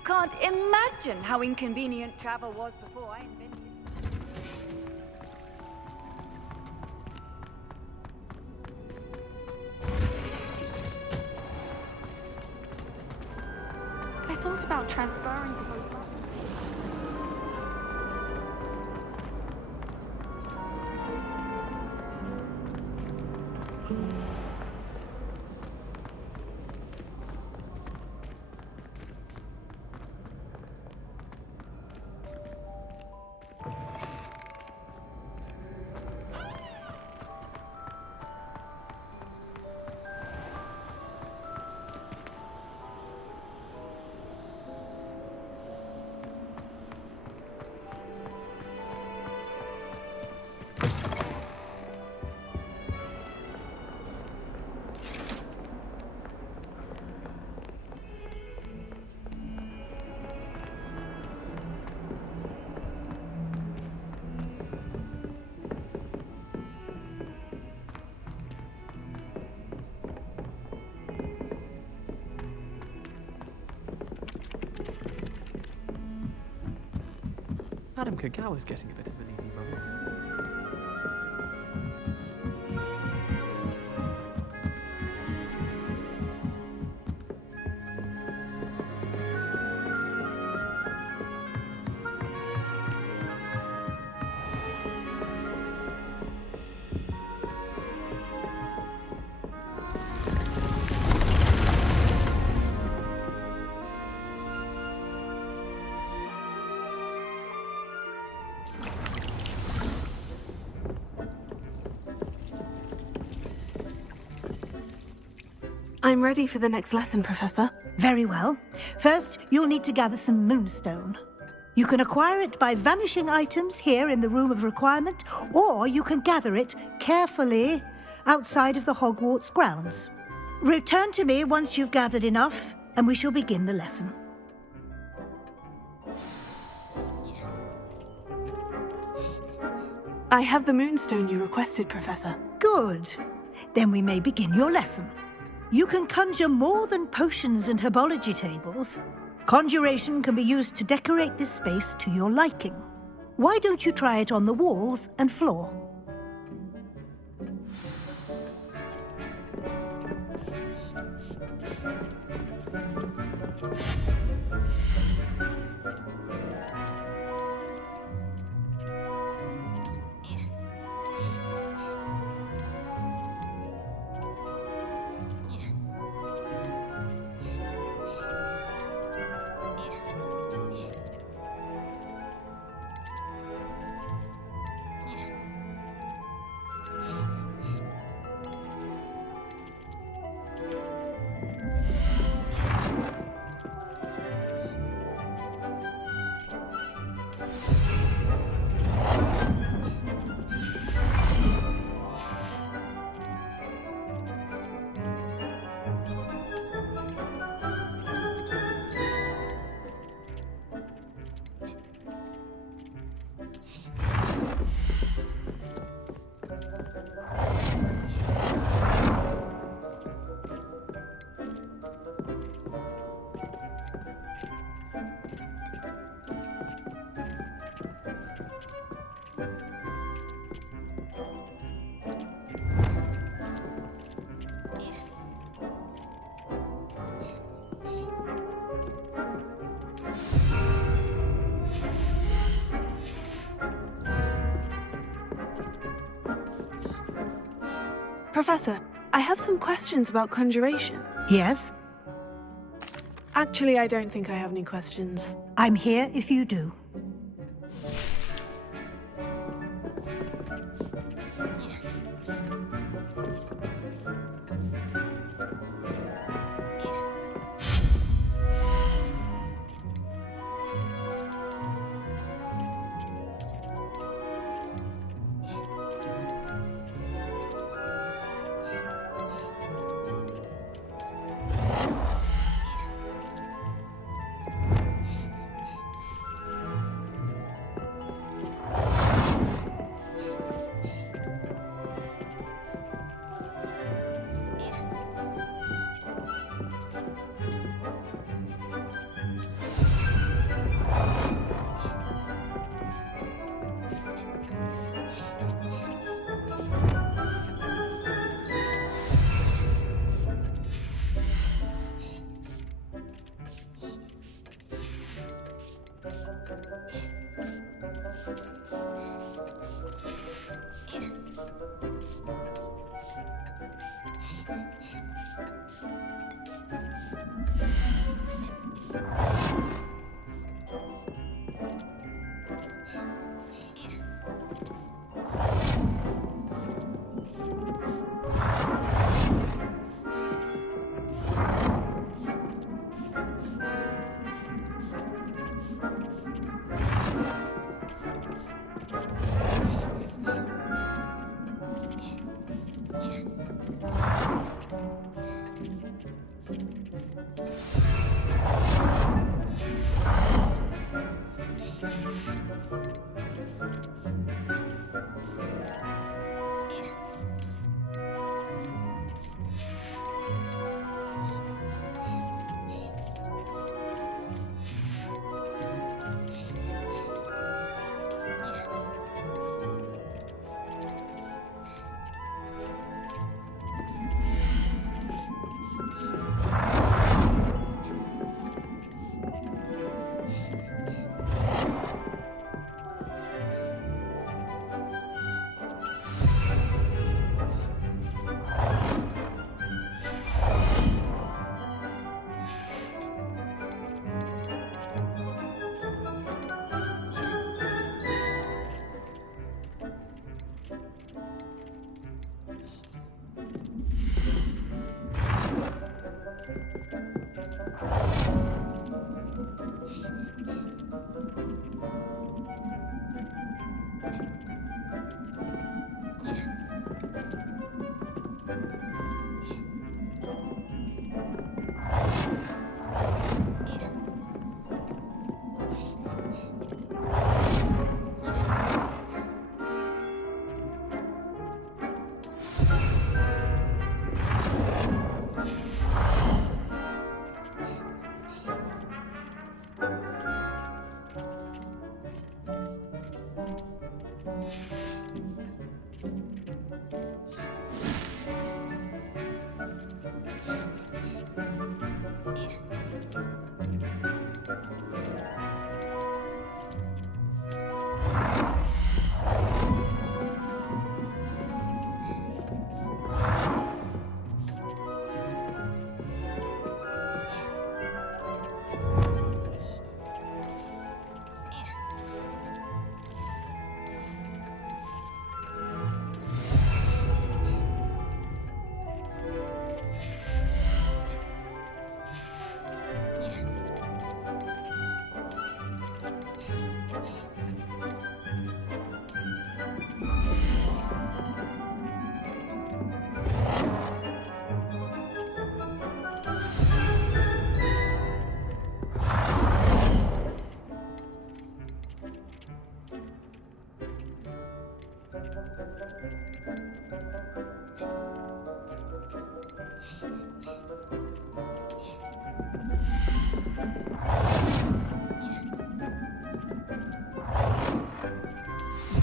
You can't imagine how inconvenient travel was before I invented I thought about transferring to both levels. Madame Kagawa's getting a bit of an easy bubble. I'm ready for the next lesson, Professor. Very well. First, you'll need to gather some moonstone. You can acquire it by vanishing items here in the Room of Requirement, or you can gather it carefully outside of the Hogwarts grounds. Return to me once you've gathered enough, and we shall begin the lesson. I have the moonstone you requested, Professor. Good. Then we may begin your lesson. You can conjure more than potions and herbology tables. Conjuration can be used to decorate this space to your liking. Why don't you try it on the walls and floor? Professor, I have some questions about conjuration. Yes? Actually, I don't think I have any questions. I'm here if you do.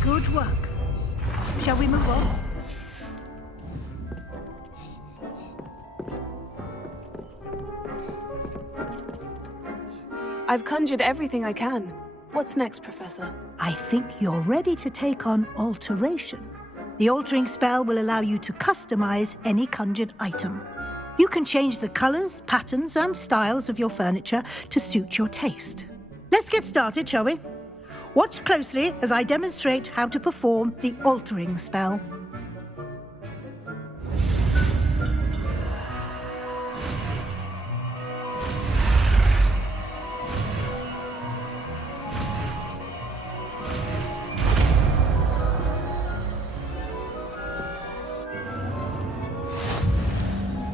Good work. Shall we move on? I've conjured everything I can. What's next, Professor? I think you're ready to take on alteration. The altering spell will allow you to customize any conjured item. You can change the colors, patterns, and styles of your furniture to suit your taste. Let's get started, shall we? Watch closely as I demonstrate how to perform the altering spell.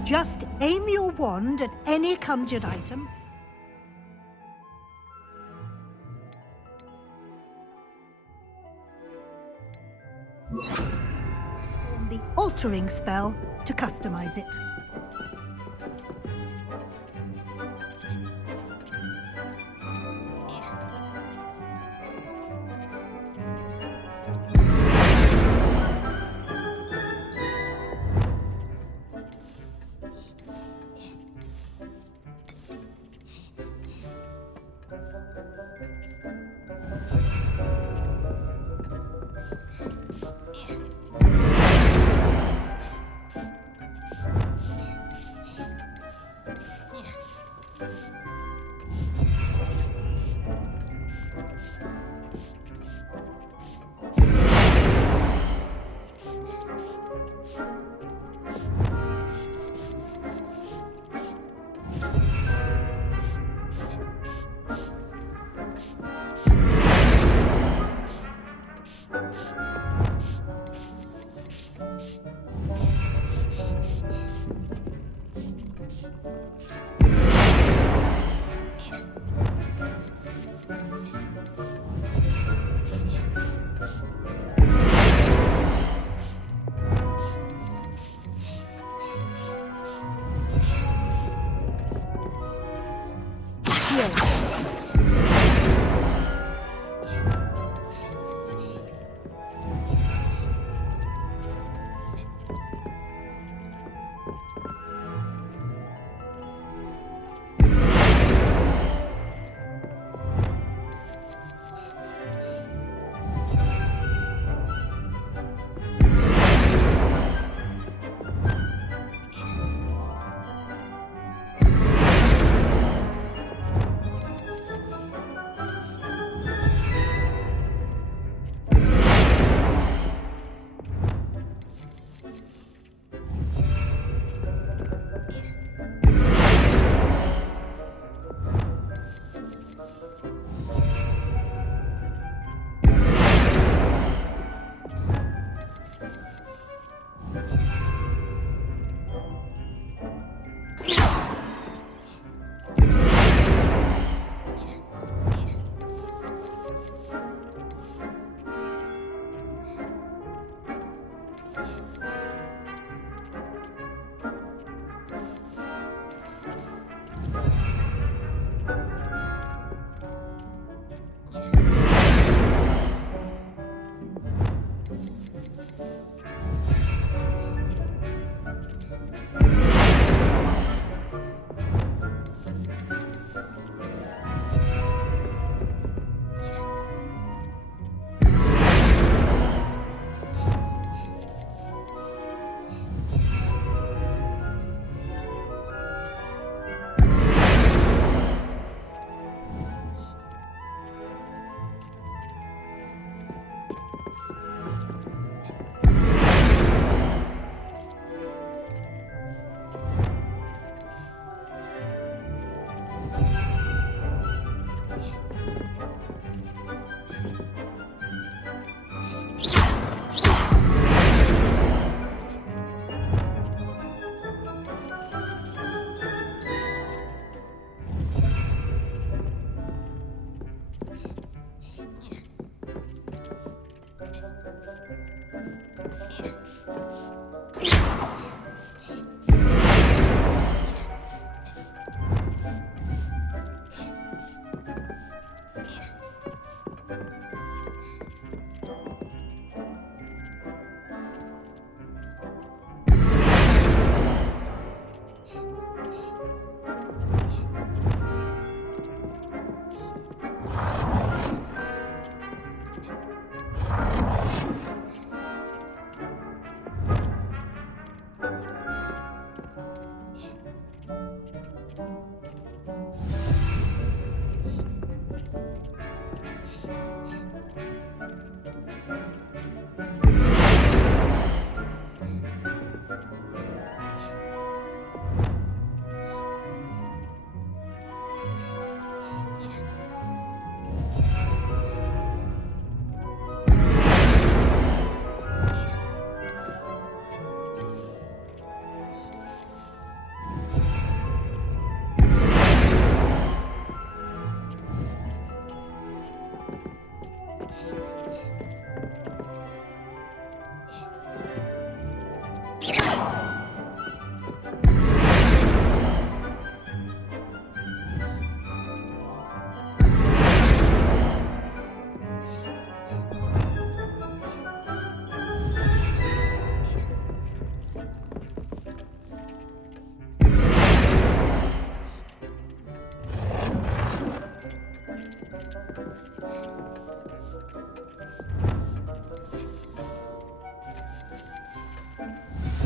Just aim your wand at any conjured item. Perform the altering spell to customize it.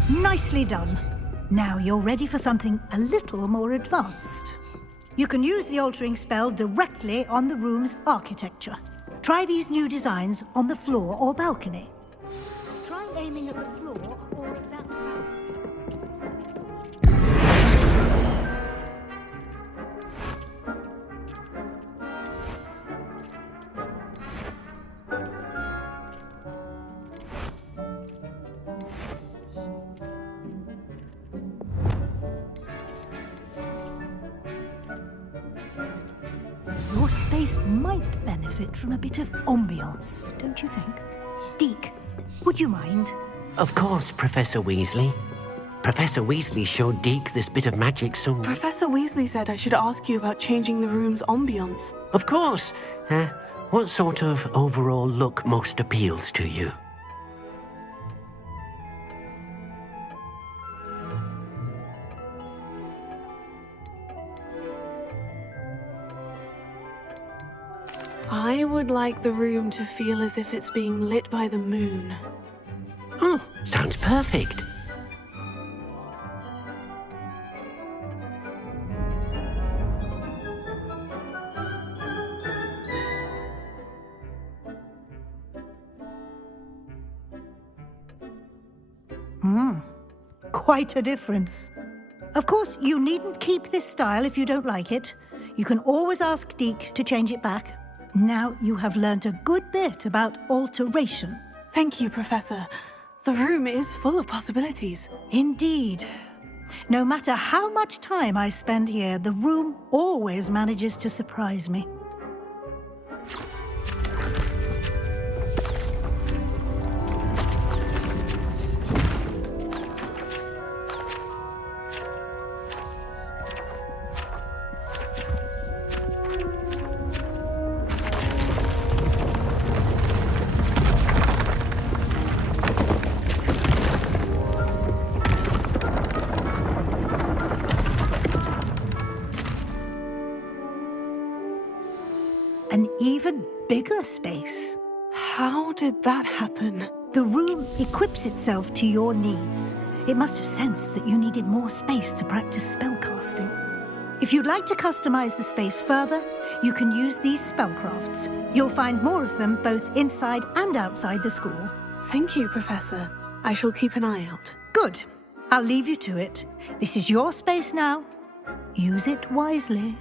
Nicely done. Now you're ready for something a little more advanced. You can use the altering spell directly on the room's architecture. Try these new designs on the floor or balcony. Try aiming at the floor or at that balcony. Your space might benefit from a bit of ambiance, don't you think? Deke, would you mind? Of course, Professor Weasley. Professor Weasley showed Deke this bit of magic some... Professor Weasley said I should ask you about changing the room's ambience. Of course. What sort of overall look most appeals to you? I would like the room to feel as if it's being lit by the moon. Oh, sounds perfect. Quite a difference. Of course, you needn't keep this style if you don't like it. You can always ask Deke to change it back. Now you have learnt a good bit about alteration. Thank you, Professor. The room is full of possibilities. Indeed. No matter how much time I spend here, the room always manages to surprise me. An even bigger space. How did that happen? The room equips itself to your needs. It must have sensed that you needed more space to practice spellcasting. If you'd like to customize the space further, you can use these spellcrafts. You'll find more of them both inside and outside the school. Thank you, Professor. I shall keep an eye out. Good. I'll leave you to it. This is your space now. Use it wisely.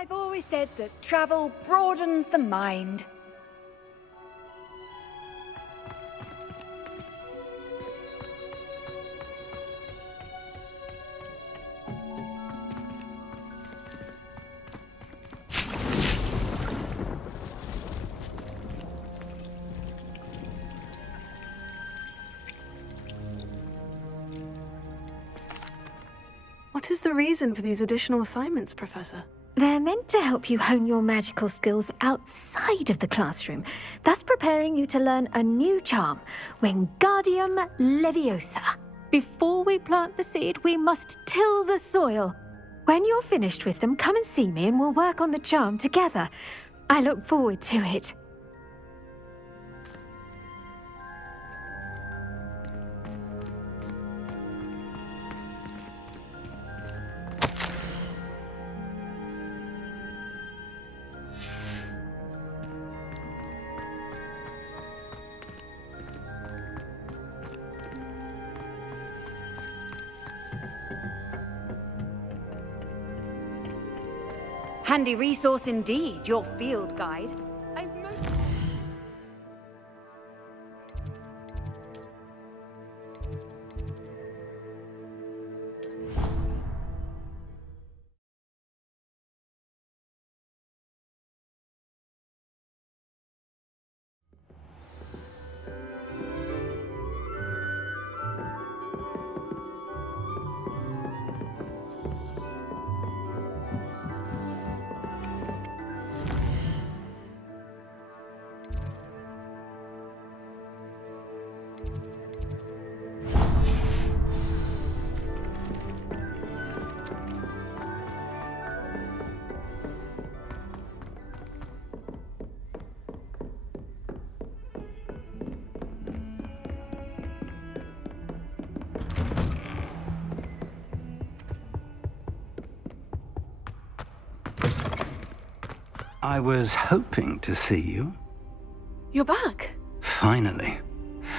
I've always said that travel broadens the mind. What is the reason for these additional assignments, Professor? They're meant to help you hone your magical skills outside of the classroom, thus preparing you to learn a new charm, Wingardium Leviosa. Before we plant the seed, we must till the soil. When you're finished with them, come and see me and we'll work on the charm together. I look forward to it. Handy resource indeed, your field guide. I was hoping to see you. you're back. Finally.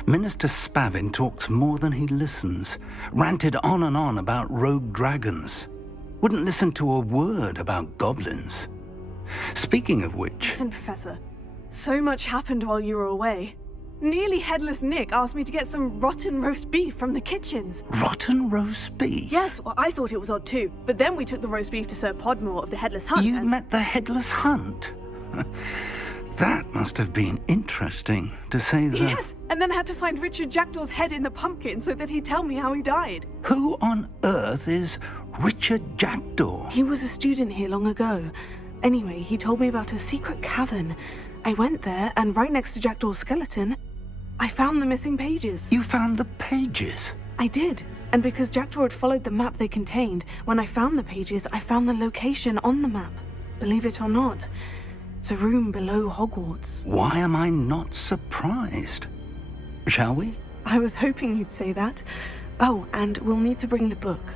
Minister Spavin talks more than he listens. Ranted on and on about rogue dragons. Wouldn't listen to a word about goblins. Speaking of which... Listen, Professor. So much happened while you were away. Nearly Headless Nick asked me to get some rotten roast beef from the kitchens. Rotten roast beef? Yes, well, I thought it was odd too. But then we took the roast beef to Sir Podmore of the Headless Hunt. You met the Headless Hunt? That must have been interesting, to say the... Yes, and then had to find Richard Jackdaw's head in the pumpkin so that he'd tell me how he died. Who on earth is Richard Jackdaw? He was a student here long ago. Anyway, he told me about a secret cavern. I went there, and right next to Jackdaw's skeleton, I found the missing pages. You found the pages? I did. And because Jackdaw had followed the map they contained, when I found the pages, I found the location on the map. Believe it or not, it's a room below Hogwarts. Why am I not surprised? Shall we? I was hoping you'd say that. Oh, and we'll need to bring the book.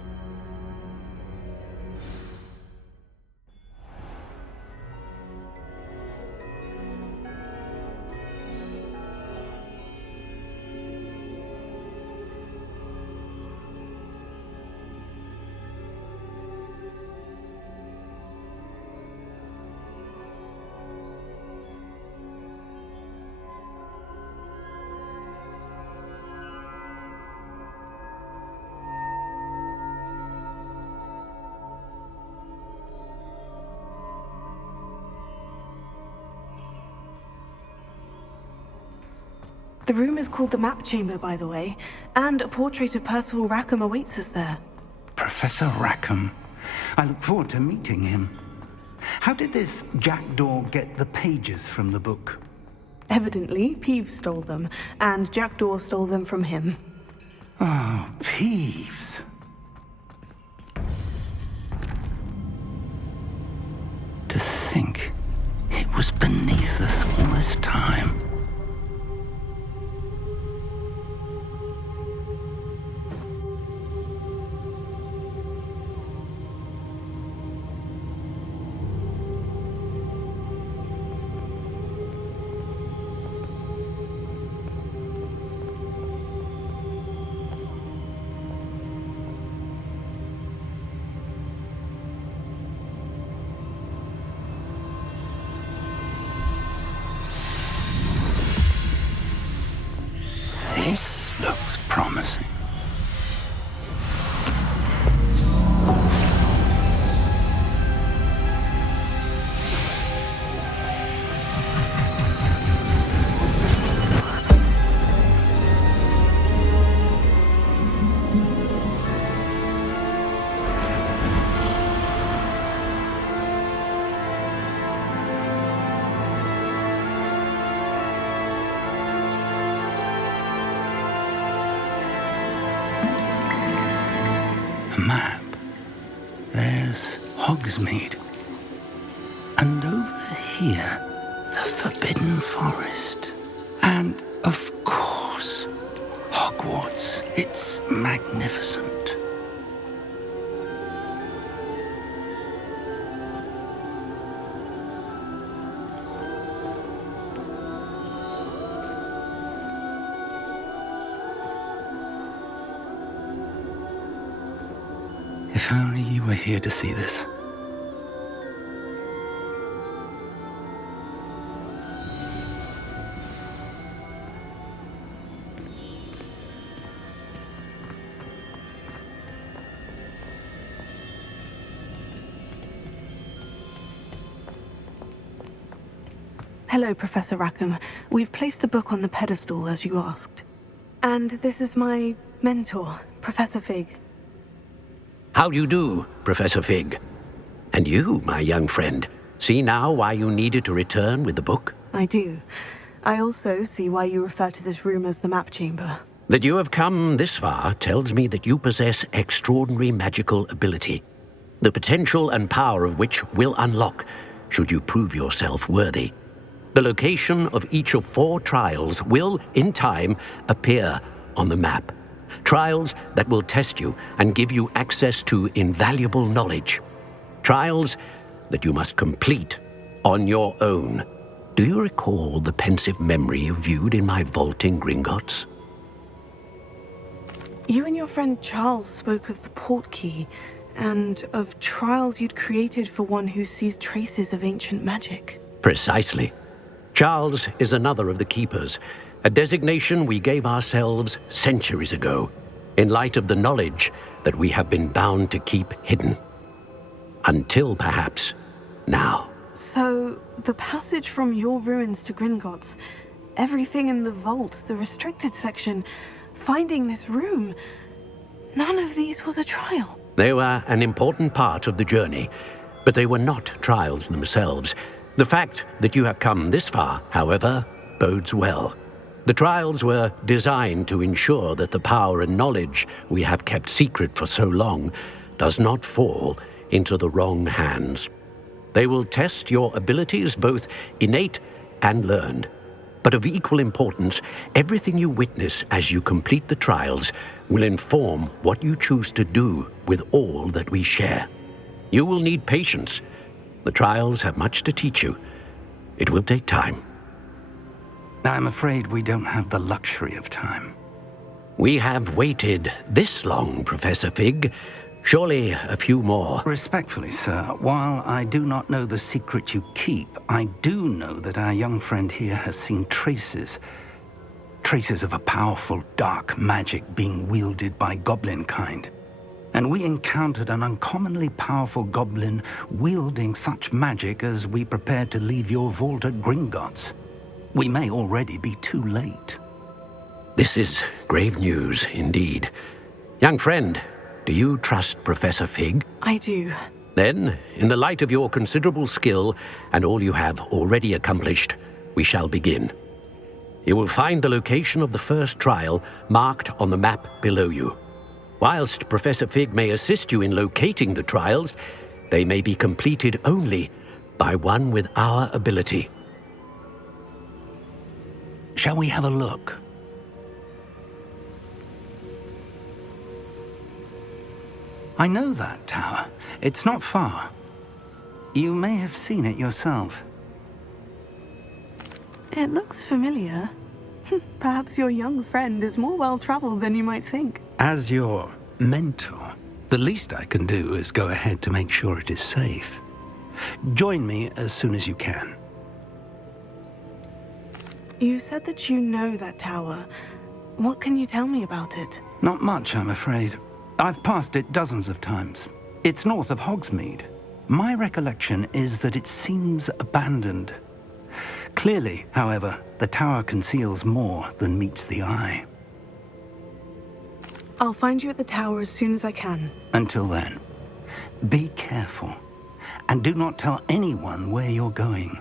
The room is called the Map Chamber, by the way, and a portrait of Percival Rackham awaits us there. Professor Rackham. I look forward to meeting him. How did this Jackdaw get the pages from the book? Evidently, Peeves stole them, and Jackdaw stole them from him. Oh, Peeves. To think it was beneath us all this time. This looks promising. Map. There's Hogsmeade. And over here, the Forbidden Forest. And, of course, Hogwarts. It's magnificent. If only you were here to see this. Hello, Professor Rackham. We've placed the book on the pedestal as you asked. And this is my mentor, Professor Fig. How do you do, Professor Fig? And you, my young friend, see now why you needed to return with the book? I do. I also see why you refer to this room as the Map Chamber. That you have come this far tells me that you possess extraordinary magical ability, the potential and power of which will unlock should you prove yourself worthy. The location of each of 4 trials will, in time, appear on the map. Trials that will test you and give you access to invaluable knowledge. Trials that you must complete on your own. Do you recall the pensive memory you viewed in my vault in Gringotts? You and your friend Charles spoke of the Portkey, and of trials you'd created for one who sees traces of ancient magic. Precisely. Charles is another of the Keepers, a designation we gave ourselves centuries ago, in light of the knowledge that we have been bound to keep hidden. Until, perhaps, now. So, the passage from your ruins to Gringotts, everything in the vault, the restricted section, finding this room, none of these was a trial. They were an important part of the journey, but they were not trials themselves. The fact that you have come this far, however, bodes well. The trials were designed to ensure that the power and knowledge we have kept secret for so long does not fall into the wrong hands. They will test your abilities, both innate and learned. But of equal importance, everything you witness as you complete the trials will inform what you choose to do with all that we share. You will need patience. The trials have much to teach you. It will take time. I'm afraid we don't have the luxury of time. We have waited this long, Professor Fig. Surely a few more. Respectfully, sir, while I do not know the secret you keep, I do know that our young friend here has seen traces of a powerful dark magic being wielded by goblin kind. And we encountered an uncommonly powerful goblin wielding such magic as we prepared to leave your vault at Gringotts. We may already be too late. This is grave news indeed. Young friend, do you trust Professor Fig? I do. Then, in the light of your considerable skill and all you have already accomplished, we shall begin. You will find the location of the first trial marked on the map below you. Whilst Professor Fig may assist you in locating the trials, they may be completed only by one with our ability. Shall we have a look? I know that tower. It's not far. You may have seen it yourself. It looks familiar. Perhaps your young friend is more well-traveled than you might think. As your mentor, the least I can do is go ahead to make sure it is safe. Join me as soon as you can. You said that you know that tower. What can you tell me about it? Not much, I'm afraid. I've passed it dozens of times. It's north of Hogsmeade. My recollection is that it seems abandoned. Clearly, however, the tower conceals more than meets the eye. I'll find you at the tower as soon as I can. Until then, be careful, and do not tell anyone where you're going.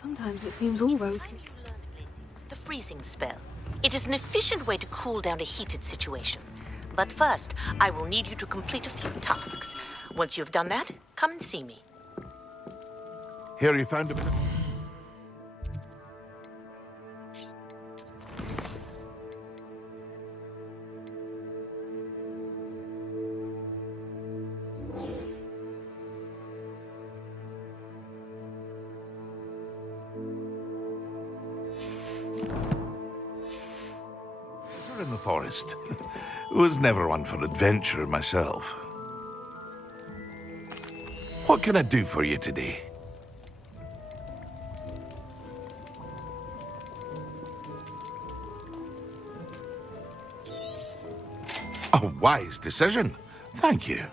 Sometimes it seems all rosy. The freezing spell. It is an efficient way to cool down a heated situation. But first, I will need you to complete a few tasks. Once you have done that, come and see me. Here you found a bit of... in the forest. Was never one for adventure myself. What can I do for you today? A wise decision. Thank you.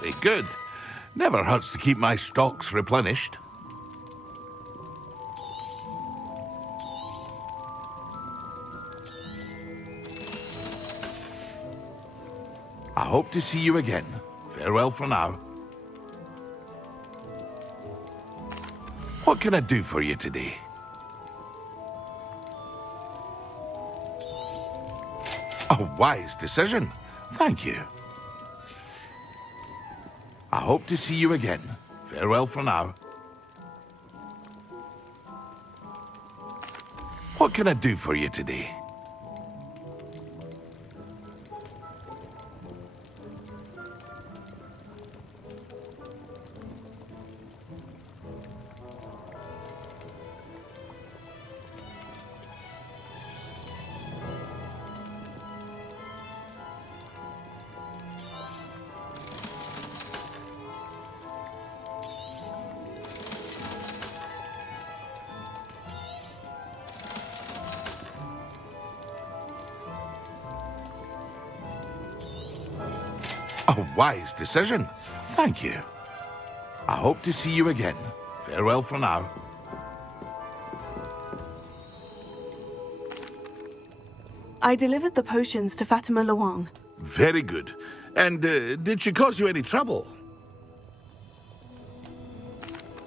Very good. Never hurts to keep my stocks replenished. I hope to see you again. Farewell for now. What can I do for you today? A wise decision. Thank you. I hope to see you again. Farewell for now. What can I do for you today? A wise decision. Thank you. I hope to see you again. Farewell for now. I delivered the potions to Fatima Luang. Very good. And did she cause you any trouble?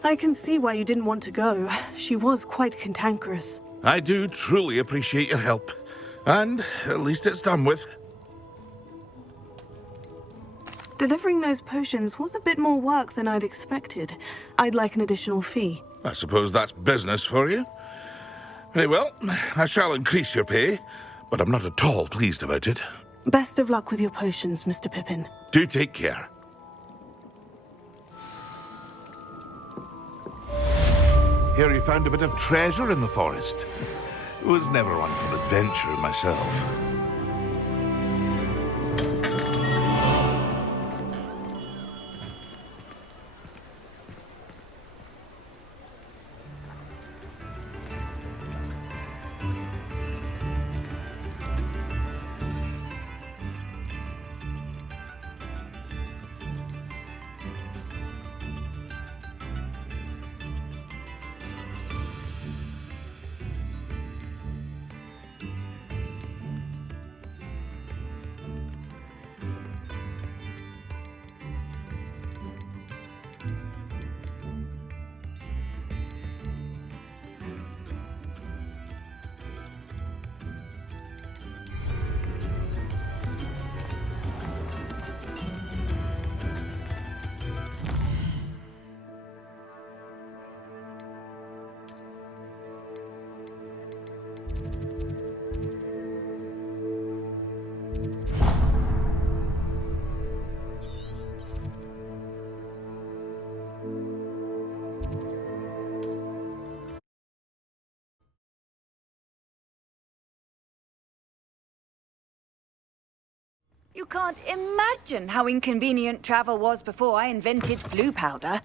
I can see why you didn't want to go. She was quite cantankerous. I do truly appreciate your help. And at least it's done with. Delivering those potions was a bit more work than I'd expected. I'd like an additional fee. I suppose that's business for you. Very well, I shall increase your pay, but I'm not at all pleased about it. Best of luck with your potions, Mr. Pippin. Do take care. Here you found a bit of treasure in the forest. Was never one for adventure myself. You can't imagine how inconvenient travel was before I invented flu powder.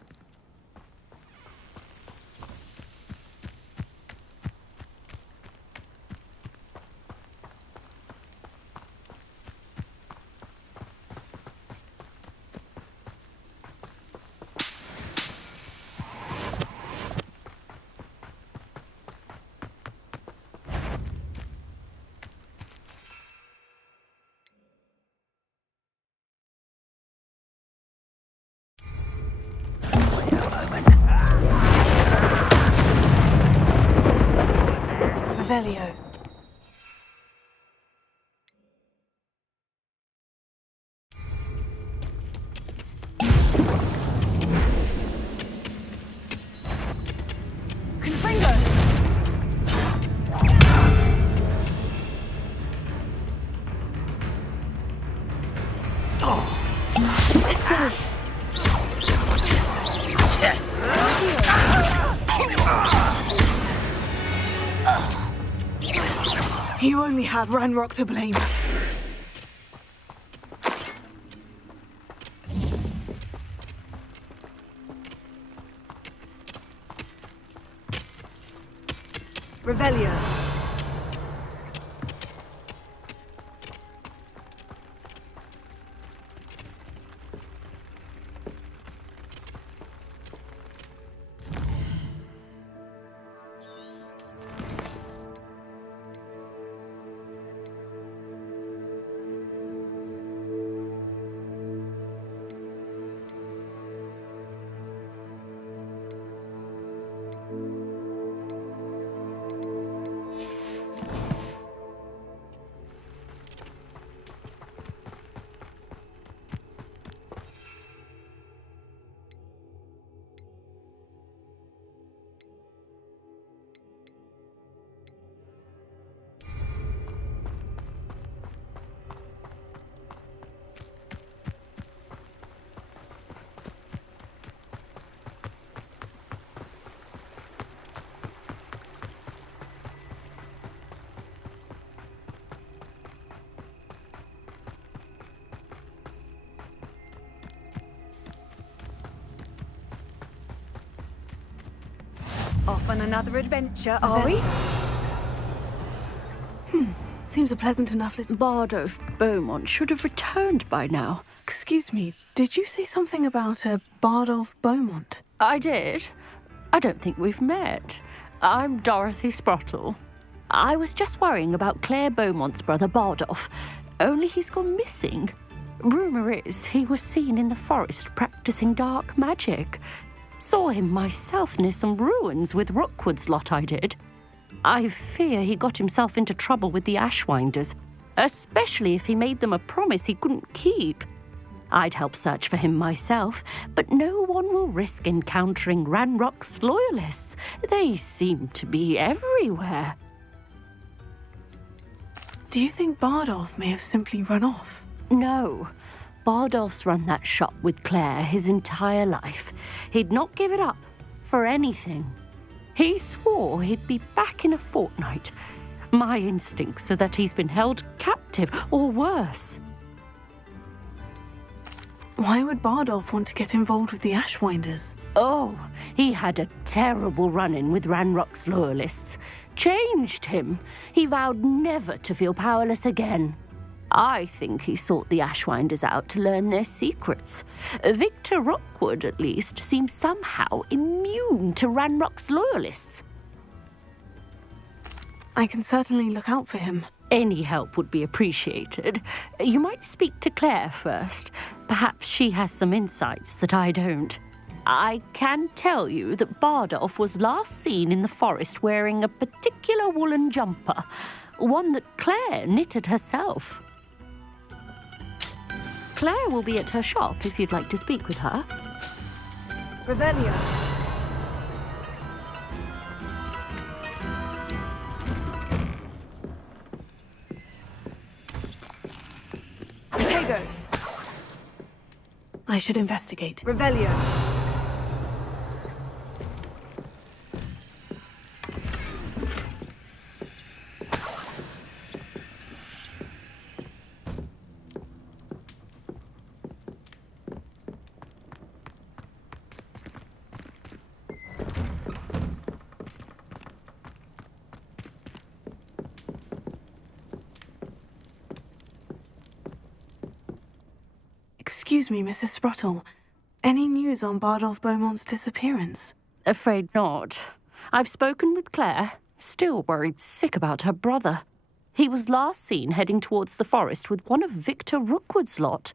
Revelio. You only have Ranrock to blame. Revelio. Off on another adventure, A are we? Seems a pleasant enough little... Bardolph Beaumont should have returned by now. Excuse me, did you say something about a Bardolph Beaumont? I did. I don't think we've met. I'm Dorothy Sprottle. I was just worrying about Claire Beaumont's brother Bardolph, only he's gone missing. Rumour is he was seen in the forest practicing dark magic. Saw him myself near some ruins with Rookwood's lot, I did. I fear he got himself into trouble with the Ashwinders, especially if he made them a promise he couldn't keep. I'd help search for him myself, but no one will risk encountering Ranrock's loyalists. They seem to be everywhere. Do you think Bardolph may have simply run off? No. Bardolph's run that shop with Claire his entire life. He'd not give it up for anything. He swore he'd be back in a fortnight. My instincts are that he's been held captive, or worse. Why would Bardolph want to get involved with the Ashwinders? Oh, he had a terrible run-in with Ranrock's loyalists. Changed him. He vowed never to feel powerless again. I think he sought the Ashwinders out to learn their secrets. Victor Rookwood, at least, seems somehow immune to Ranrock's loyalists. I can certainly look out for him. Any help would be appreciated. You might speak to Claire first. Perhaps she has some insights that I don't. I can tell you that Bardolph was last seen in the forest wearing a particular woolen jumper, one that Claire knitted herself. Claire will be at her shop if you'd like to speak with her. Revelio. Potato. I should investigate. Revelio. Excuse me, Mrs. Sprottle. Any news on Bardolph Beaumont's disappearance? Afraid not. I've spoken with Claire, still worried sick about her brother. He was last seen heading towards the forest with one of Victor Rookwood's lot.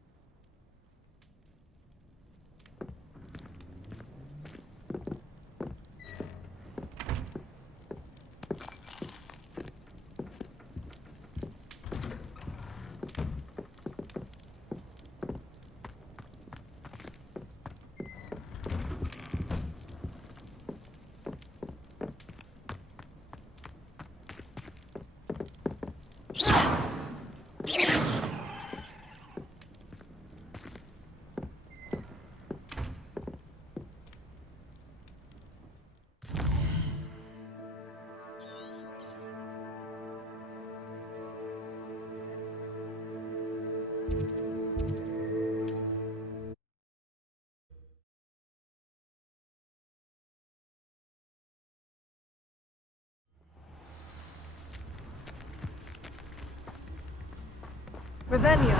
Revelio.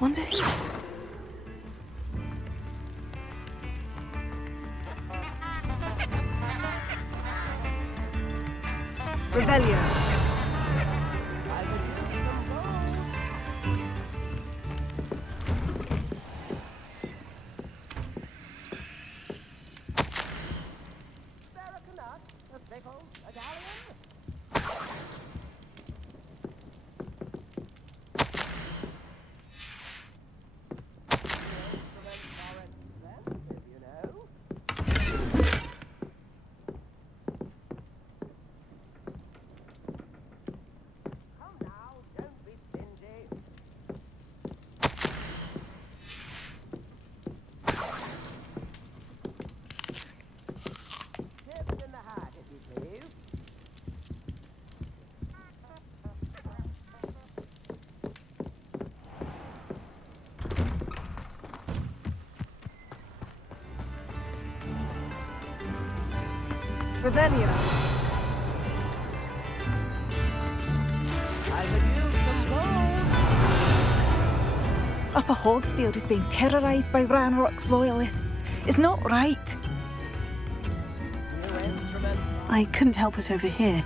Wonder who... Revelio. Revelio. Upper Hogsfield is being terrorised by Ranrock's loyalists. It's not right. I couldn't help but overhear.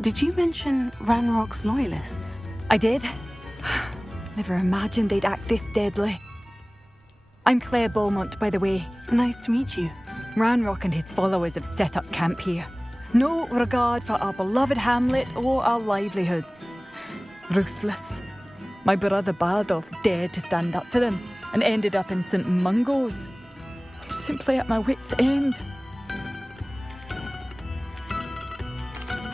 Did you mention Ranrock's loyalists? I did. Never imagined they'd act this deadly. I'm Claire Beaumont, by the way. Nice to meet you. Ranrock and his followers have set up camp here. No regard for our beloved hamlet or our livelihoods. Ruthless. My brother Bardolph dared to stand up to them and ended up in St. Mungo's. I'm simply at my wit's end.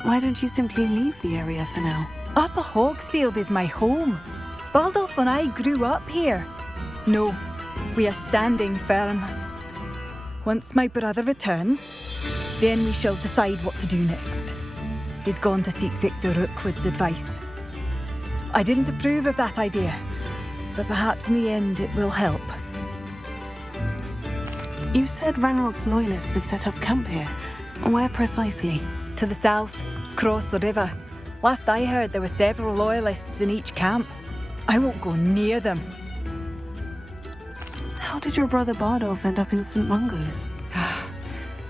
Why don't you simply leave the area for now? Upper Hogsfield is my home. Bardolph and I grew up here. No, we are standing firm. Once my brother returns, then we shall decide what to do next. He's gone to seek Victor Rookwood's advice. I didn't approve of that idea, but perhaps in the end it will help. You said Ranrock's loyalists have set up camp here. Where precisely? To the south, across the river. Last I heard, there were several loyalists in each camp. I won't go near them. How did your brother Bardolph end up in St. Mungo's?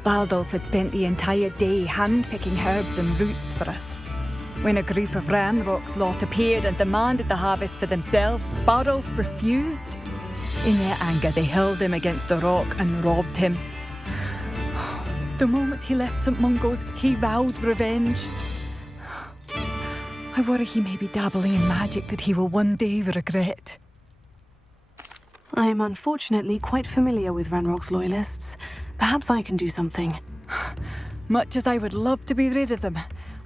Bardolph had spent the entire day hand-picking herbs and roots for us. When a group of Ranrock's lot appeared and demanded the harvest for themselves, Bardolph refused. In their anger, they hurled him against a rock and robbed him. The moment he left St. Mungo's, he vowed revenge. I worry he may be dabbling in magic that he will one day regret. I am unfortunately quite familiar with Ranrock's loyalists. Perhaps I can do something. Much as I would love to be rid of them,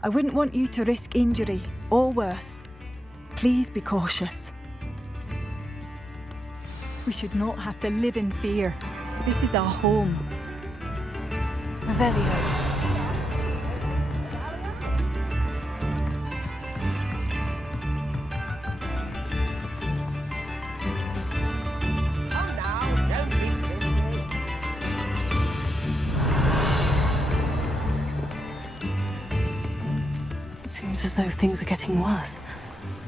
I wouldn't want you to risk injury, or worse. Please be cautious. We should not have to live in fear. This is our home. Revelio. It seems as though things are getting worse.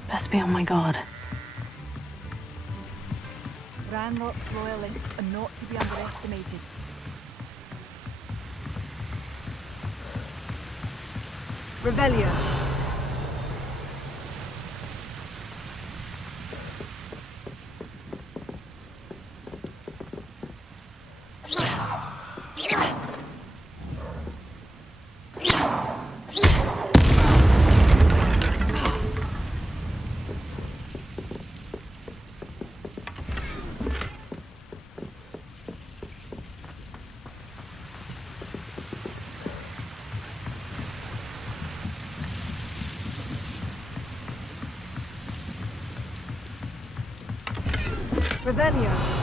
Best be on my guard. Ranrock's loyalists are not to be underestimated. Revelio. Revelio.